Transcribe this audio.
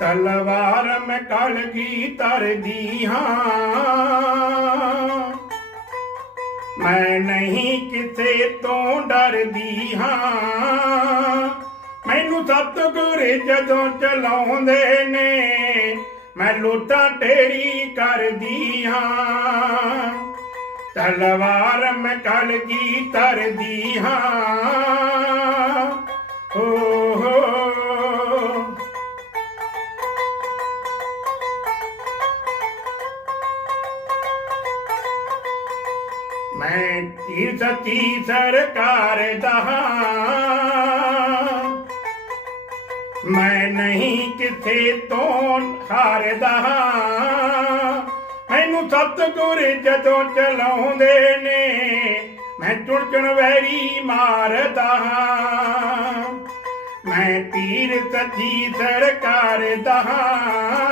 ਤਲਵਾਰ ਮੈਂ ਕਲਗੀ ਤਰਦੀ ਹਾਂ। ਮੈਂ ਨਹੀਂ ਕਿਸੇ ਤੋਂ ਡਰਦੀ ਹਾਂ। ਮੈਨੂੰ ਸਤਿਗੁਰ ਜਦੋਂ ਚਲਾਉਂਦੇ ਨੇ, ਮੈਂ ਲੋਟਾਂ ਢੇਰੀ ਕਰਦੀ ਹਾਂ। ਤਲਵਾਰ ਮੈਂ ਕਲਗੀ ਤਰਦੀ ਹਾਂ। ਮੈਂ ਤੀਰ ਸੱਚੀ ਸਰਕਾਰ ਦਾ ਹਾਂ। ਮੈਂ ਨਹੀਂ ਕਿਥੇ ਤੋਂ ਹਾਰਦਾ ਮੈਨੂੰ ਸਤਿਗੁਰ ਜਦੋਂ ਚਲਾਉਂਦੇ ਨੇ, ਮੈਂ ਚੁਣਚਣ ਵੈਰੀ ਮਾਰਦਾ ਹਾਂ। ਮੈਂ ਤੀਰ ਸੱਚੀ ਸਰਕਾਰ ਦਾ ਹਾਂ।